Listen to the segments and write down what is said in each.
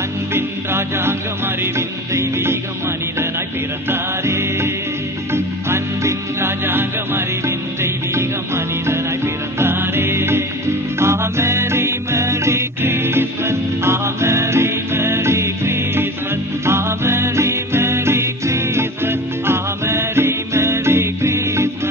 அன்பின் ராஜாங்கம் அறிவின் தெய்வீகம் மனிதனாய் பிறந்தாரே. அன்பின் ராஜாங்கம் அறிவின் தெய்வீகம் மனிதனாய் பிறந்தாரே. மேரி மேரி கிறிஸ்மஸ், மேரி மேரி கிறிஸ்மஸ், மேரி மேரி கிறிஸ்மஸ், மேரி மேரி கிறிஸ்மஸ்.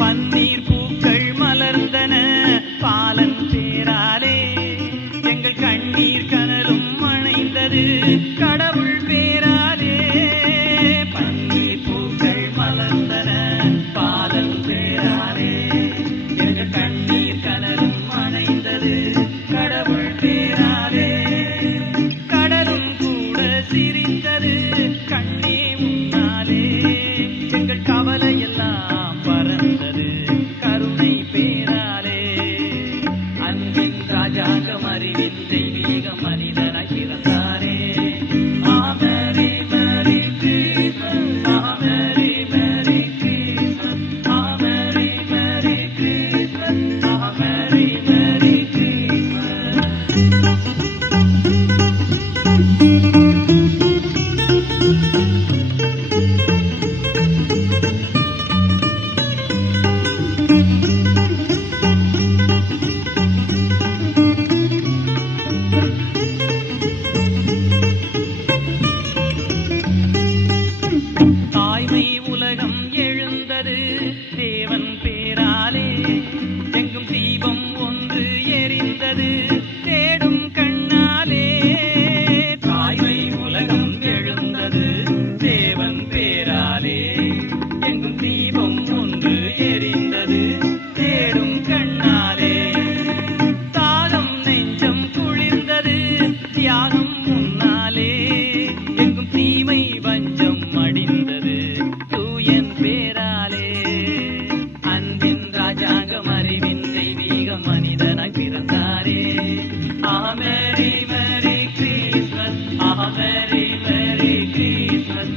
பன்னீர் பூக்கள் மலர்ந்தன பாலன் பேராலே. எங்கள் கண்ணீர் கனலும் அணைந்தது கடவுள் பேராலே. பன்னீர் பூக்கள் மலர்ந்தன பாலன் பேராலே. எங்கள் கண்ணீர் கனலும் அணைந்தது கடவுள் பேராலே. கடலும் கூட சிரித்தது கண்ணே முன்னாலே. எங்கள் கவலையெல்லாம் பறந்தது கருணை பேராலே. அன்பின் ராஜாங்கம் அறிவின் தெய்வீகம் மனிதனாய் பிறந்தாரே. மேரி மேரி கிறிஸ்மஸ், மேரி மேரி கிறிஸ்மஸ், மேரி மேரி கிறிஸ்மஸ், மேரி மேரி கிறிஸ்மஸ். தாய்மை உலகம் எழுந்தது தேவன் பேராலே. எங்கும் தீபம் ஒன்று எரிந்தது தேடும் கண்ணாலே. தாய்மை உலகம் எழுந்தது தேவன் பேராலே. எங்கும் தீபம் ஒன்று எரிந்தது தேடும் கண்ணாலே. தாகம் நெஞ்சம் குளிர்ந்தது தியாகம் முன்னாலே. எங்கும் தீமை வஞ்சம் மடிந்தது தூயன் பேராலே. அன்பின் ராஜாங்கம் அறிவின் தெய்வீகம் மனிதனாய் பிறந்தாரே. மேரி மேரி கிறிஸ்மஸ், மேரி மேரி கிறிஸ்மஸ்,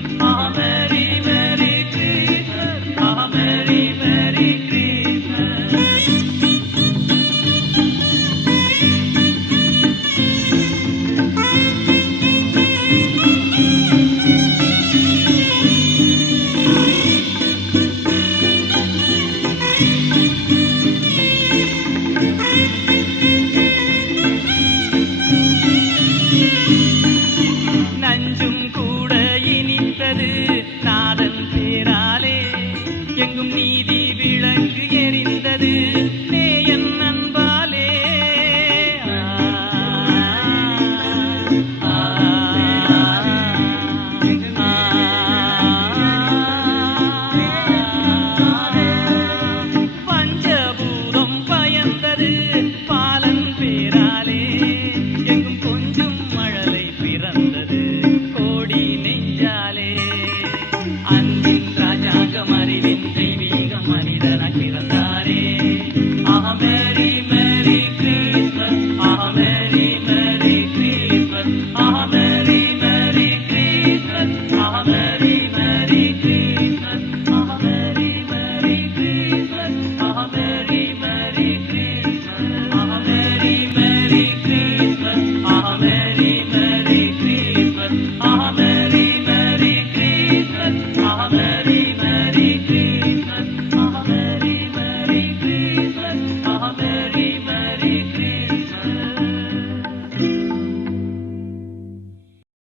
மேரி மேரி கிறிஸ்மஸ், மேரி மேரி கிறிஸ்மஸ்.